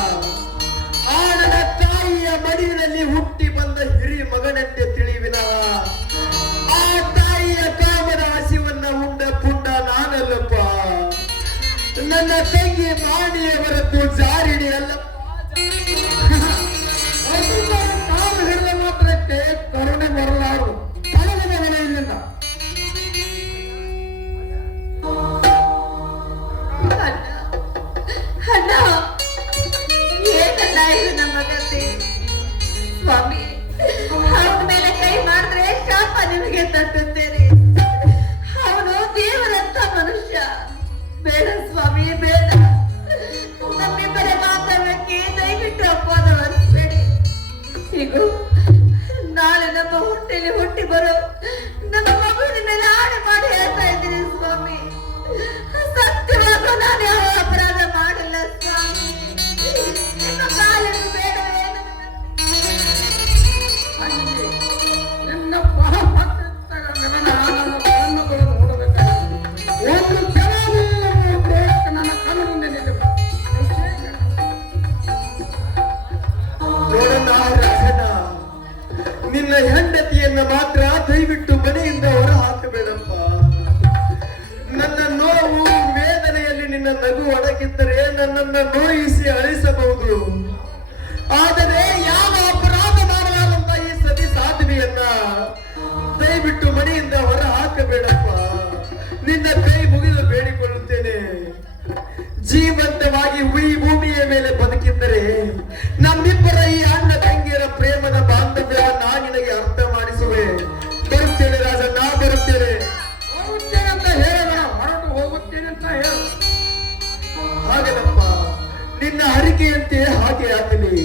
ಆ ನನ್ನ ತಾಯಿಯ ಮಡಿಯಲ್ಲಿ ಹುಟ್ಟಿ ಬಂದ ಹಿರಿ ಮಗನಂತೆ ತಿಳಿವಿನ ಆ ತಾಯಿಯ ಕಾಮದ ಹಸಿವನ್ನ ಉಂಡ ಪುಂಡ ನಾನಲ್ಲಪ್ಪ. ನನ್ನ ತಂಗಿ ಮಾಡಿಯ ಹೊರತು ಜಾರಿಡಿ ಅಲ್ಲಪ್ಪ. ತಾವು ಹಿಡಿದ ಮಾತ್ರಕ್ಕೆ ಕರುಣೆ ಬರಲಾರದು. ಕಳೆದ ಮನೆಯಿಂದ ಅಣ್ಣ, ಏನಣ್ಣ ಇದು ನಮ್ಮ ಗತಿ? ಸ್ವಾಮಿ, ಅವನ ಮೇಲೆ ಕೈ ಮಾಡಿದ್ರೆ ಶಾಪ ನಿಮಗೆ ತಟ್ಟುತ್ತೇನೆ. ಅವನು ದೇವರಂತ ಮನುಷ್ಯ. ಬೇಡ ಸ್ವಾಮಿ, ಬೇಡ. ನಮ್ಮಿಬ್ಬರ ಮಾತಾಡಕ್ಕೆ ದಯವಿಟ್ಟು ಅಪವಾದ ಹೊರಿಸಬೇಡಿ. ಈಗ ನಾಳೆ ನಮ್ಮ ಹೊಟ್ಟೆಯಲ್ಲಿ ಹುಟ್ಟಿ ಬರೋ ನಮ್ಮ ಮಗುವಿನ ಮೇಲೆ ಆಣೆ ಮಾಡಿ ಹೇಳ್ತಾ ಇದ್ದೀನಿ ಸ್ವಾಮಿ. ಸತ್ಯವಾಗ ನಾನು ಯಾವ ಅಪರಾಧ ಮಾಡಿಲ್ಲ ಸ್ವಾಮಿ. ನಿಮ್ಮ ಕಾಲನ್ನು ಬೇಡವೇ? ತಂಗಿ, ನಿನ್ನ ಮಹಾಭಕ್ತರ ನನ್ನ ಕಣ್ಣುಗಳನ್ನು ನೋಡಬೇಕಾಗಿದೆ. ಒಂದು ಕ್ಷಣವೂ ನನ್ನ ಕಣ್ಣು ಮುಂದೆ ನಿಲ್ಲಬೇಕು. ನೋಡಣ್ಣ ರಾಜಣ್ಣ, ನಿನ್ನ ಹೆಂಡತಿಯನ್ನ ಮಾತ್ರ ದಯವಿಟ್ಟು ಮನೆಯಿಂದ ಹೊರ ಹಾಕಬೇಡಪ್ಪ. ನನ್ನ ನೋವು ವೇದನೆಯಲ್ಲಿ ನಿನ್ನ ನಗು ಒಡಗಿದ್ದರೆ ನನ್ನನ್ನು ನೋಯಿಸಿ ಅಳಿಸಬಹುದು. ಆದರೆ ಯಾವ ಅಪರಾಧ ಮಾಡಲಾರಂತ ಈ ಸತಿ ಸಾಧ್ವಿಯನ್ನ ದಯವಿಟ್ಟು ಮನೆಯಿಂದ ಹೊರ ಹಾಕಬೇಡಪ್ಪ. ನಿನ್ನ ಕೈ ಮುಗಿದು ಬೇಡಿಕೊಳ್ಳುತ್ತೇನೆ. ಜೀವಂತವಾಗಿ ಈ ಭೂಮಿಯ ಮೇಲೆ ಬದುಕಿದ್ದರೆ ನಮ್ಮಿಬ್ಬರ ಈ ಅಣ್ಣ ತಂಗಿಯರ ಪ್ರೇಮದ ಬಾಂಧವ್ಯ ನಿನಗೆ ಅರ್ಥ ಮಾಡಿಸುವೆ. ಬರುತ್ತೇನೆ ರಾಜಣ್ಣ, ಬರುತ್ತೇನೆ. ಹೋಗುತ್ತೇನೆ ಅಂತ ಹೇಳಬೇಡ, ಹೊರಟು ಹೋಗುತ್ತೇನೆ ಅಂತ ಹೇಳು. ಹಾಗಲ್ಲಪ್ಪ, ನಿನ್ನ ಹರಿಕೆಯಂತೆ ಹಾಗೆ ಆಗಲಿ.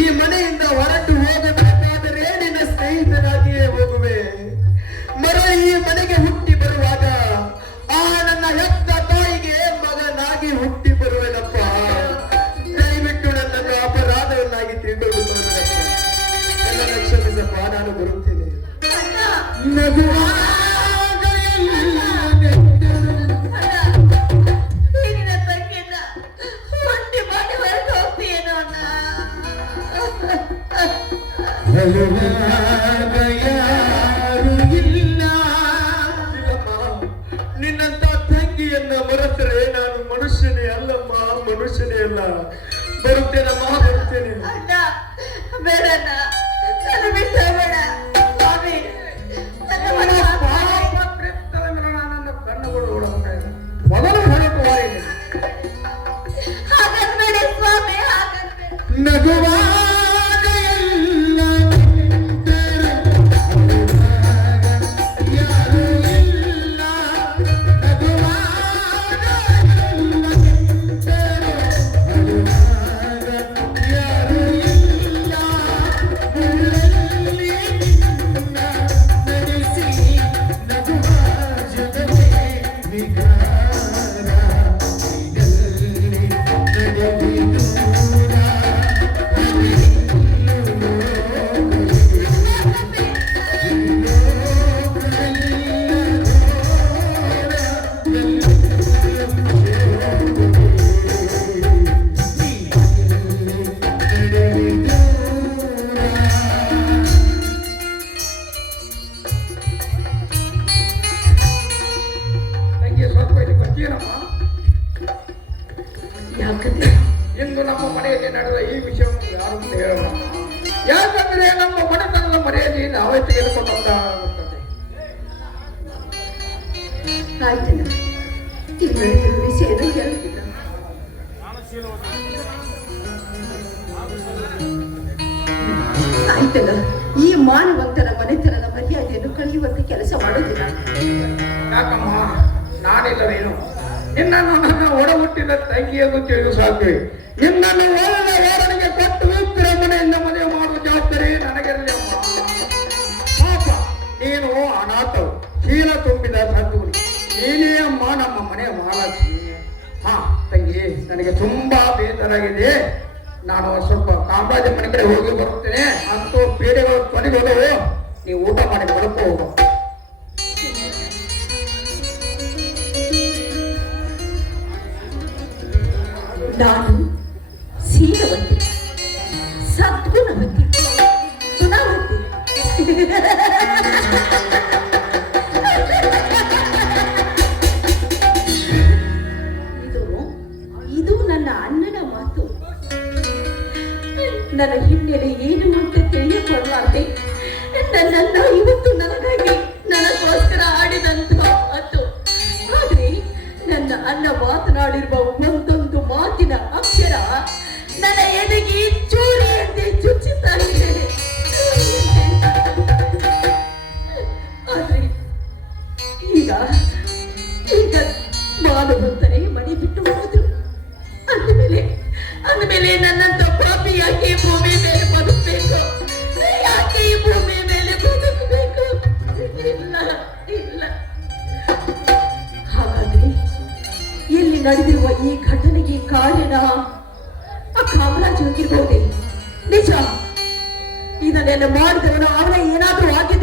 ಈ ಮನೆಯಿಂದ ಹೊರಟು ಹೋಗಬೇಕಾದರೆ ನಿನ್ನ ಸ್ನೇಹಿತನಾಗಿಯೇ ಹೋಗುವೆ. ಮರಳಿ ಈ ಮನೆಗೆ ಹುಟ್ಟಿ ಬರುವಾಗ ಆ ನನ್ನ ಹೆತ್ತ ತಾಯಿಗೆ ಮಗನಾಗಿ ಹುಟ್ಟಿ ಬರುವೆನಪ್ಪ. ದಯವಿಟ್ಟು ನನ್ನನ್ನು ಅಪರಾಧವನ್ನಾಗಿ ತಿಳ್ಕೊಳ್ಳುವುದನ್ನು ನನ್ನ ಕ್ಷಮಿಸಪ್ಪ, ನಾನು ಬರುತ್ತೇನೆ. ಈಗಿನ ತಂಗಿನ ಹೊಟ್ಟೆ ಮಾಡಿ ಹೊರಗೆ ಹೋಗ್ತೀಯೇನೋ ಅಣ್ಣ. ಇಲ್ಲಮ್ಮ, ನಿನ್ನಂತ ತಂಗಿಯನ್ನ ಮರೆತರೆ ನಾನು ಮನುಷ್ಯನೇ ಅಲ್ಲಮ್ಮ, ಮನುಷ್ಯನೇ ಅಲ್ಲ. ಬರುತ್ತೇನಮ್ಮ, ಬರುತ್ತೇನೆ. ಅಣ್ಣ, ಬೇಡಣ್ಣ, ನನ್ನ ಬಿಟ್ಟು ಬೇಡ ಸ್ವಾಮಿ. ನನ್ನ ಮನ ಪಾಪಕೃತ್ಯದ ಮೇಲೆ ನನ್ನನ್ನು ಕಣ್ಣುಗಳು ನೋಡಬೇಕಾಗಿದೆ. ಮೊದಲು ಹೊರಟು ಹೊರಗೆ ಹಾಗನ್ಬೇಡಿ ಸ್ವಾಮಿ, ಹಾಗನ್ಬೇಡಿ. ನಗುವಾಗ ಎಲ್ಲ ನಿಂತರು, ಅಳುವಾಗ ಯಾರೂ ಇಲ್ಲ. ನಗುವಾಗ ಎಲ್ಲ ನಿಂತರು, ಅಳುವಾಗ ಯಾರೂ ಇಲ್ಲ. ಮುಳ್ಳಲ್ಲಿ ನಿನ್ನ ನಡೆಸಿ ನಗುವ ಜಗವೇ ವಿಕಾರ. ಈಗಲ್ಲಿ ನಡೆದಿದ್ದು ತಂಗಿ ಸ್ವಲ್ಪ ಇಲ್ಲಿ ಬರ್ತೀನಮ್ಮ. ಯಾಕಂದ್ರೆ ಇಂದು ನಮ್ಮ ಮನೆಯಲ್ಲಿ ನಡೆದ ಈ ವಿಷಯವನ್ನು ಯಾರು ಮುಂದೆ ಹೇಳೋಣ. ಯಾಕಂದ್ರೆ ನಮ್ಮ ಮನೆತನದ ಮನೆಯಲ್ಲಿ ನಾವೇ ತೆಗೆದುಕೊಂಡಂತಾಗುತ್ತದೆ. ಆಯ್ತಲ್ಲ, ಇನ್ನೊಂದು ವಿಷಯನ ಹೇಳ್ತೀನಿ. ಆಯ್ತಲ್ಲ, ಈ ಮಾನವಂತರ ಮನೆತನದ ಮರ್ಯಾದೆಯನ್ನು ಕಳೆಯುವಂತೆ ಕೆಲಸ ಮಾಡೋದಿಲ್ಲ. ಯಾಕಮ್ಮ ನಾನಿಲ್ಲವೇನು? ನಿನ್ನನ್ನು ನನ್ನ ಒಡ ಹುಟ್ಟಿದ ತಂಗಿಯನ್ನು ತಿಳಿದು ಸಾಕು. ನಿನ್ನನ್ನು ಒಳ್ಳೆ ವಾರನಿಗೆ ಕೊಟ್ಟು ಉತ್ತರ ಮನೆಯಿಂದ ಮದುವೆ ಮಾಡುವ ಜವಾಬ್ದಾರಿ ನನಗಿರಲಿ ಅಮ್ಮ. ಪಾಪ ನೀನು ಅನಾಥವು, ಶೀಲ ತುಂಬಿದ ಸದ್ಗುರು. ನೀನೇ ಅಮ್ಮ ನಮ್ಮ ಮನೆಯ ಮಹಾಲಕ್ಷ್ಮಿ. ಹಾ ತಂಗಿ, ನನಗೆ ತುಂಬಾ ಬೇಜಾರಾಗಿದೆ. ನಾನು ಸ್ವಲ್ಪ ಕಾಮರಾಜ ಮನೆ ಕಡೆ ಹೋಗಿ ಬರುತ್ತೇನೆ. ಅಂತೂ ಪೇಡೆಗಳು ಕೊನೆಗೋದವು, ನೀವು ಊಟ ಮಾಡಿ ಬರಕ್ಕೆ ಹೋಗು. ನಾನು ಶೀಲವಂತೆ, ಸದ್ಗುಣವಂತೆ, ಗುಣವಂತೆ. ಇದು ನನ್ನ ಅಣ್ಣನ ಮಾತು. ನನ್ನ ಹಿನ್ನೆಲೆ ಏನು ಅಂತ ತಿಳಿಯಕೊಡಲಾರ್ದೆ ನನ್ನನ್ನ ಇವತ್ತು ನನಗಾಗಿ ನನಗೋಸ್ಕರ ಆಡಿದಂತ ಮಾತು. ಆದ್ರೆ ನನ್ನ ಅಣ್ಣ ಮಾತನಾಡಿರುವ ಒಂದೊಂದು ಮಾತಿನ ಅಕ್ಷರ ನನ್ನ ಎದೆಗೆ ಚೂರಿಯಂತೆ ಚುಚ್ಚುತ್ತಾ ಇದೆ. ಆದ್ರೆ ಈಗ ಮಾನವಂತರೇ ಮನೆ ಬಿಟ್ಟು ಹೋದ್ರು. ಅಂದಮೇಲೆ ನನ್ನಂತ ಪಾಪಿ ಯಾಕೆ ಈ ಭೂಮಿ ಮೇಲೆ ಬದುಕಬೇಕು? ಯಾಕೆ ಈ ಭೂಮಿ ಮೇಲೆ ಬದುಕಬೇಕು? ಇಲ್ಲ ಇಲ್ಲ. ಹಾಗಾದ್ರೆ ಇಲ್ಲಿ ನಡೆದಿರುವ ಈ ಘಟನೆಗೆ ಕಾರಣ ಆ ಕಾಮರಾಜ್ ಹೋಗಿರ್ಬಹುದೇ? ನಿಜ, ಇದನ್ನೆಲ್ಲ ಮಾಡಿದವನು ಅವನ ಏನಾದ್ರೂ ಆಗಿ